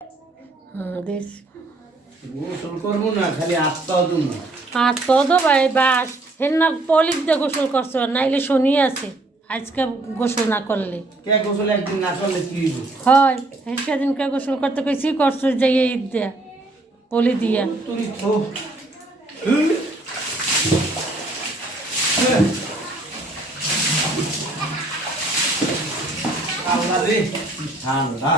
হ্যাঁ দেশ গোসল করবো না খালি আত্মাও দিন না আর তো দো ভাই বাস হেন না পলিক দিয়ে গোসল করছো নাইলে শনি আছে আজকে গোসল না করলে কে গোসল একদিন না করলে কি হইব হয় সেদিনকে গোসল করতে কইছি করছো যাই ঈদ দেয়া পলি দিয়া তুই তো আল্লাহ রে ঠান্ডা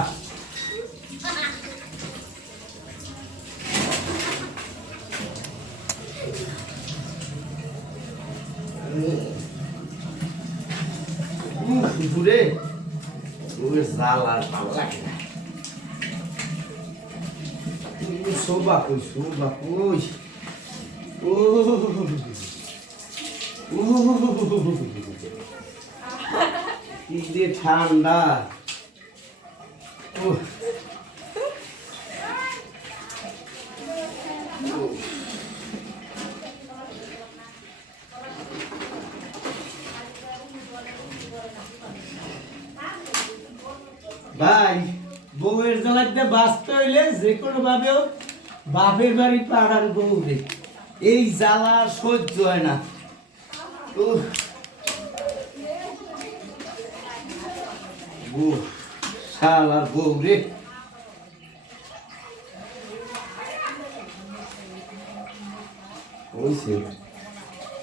দূরে দূরে জাল আর ভালো লাগে না শোভা কই ও কি যে ঠান্ডা ভাই বউয়ের জ্বালাতে বাঁচতে হইলে যে কোনো ভাবেও বাপের বাড়ি পাড়ার বউ রে এই জ্বালা সহ্য হয় না শালার বউ রে ওইছে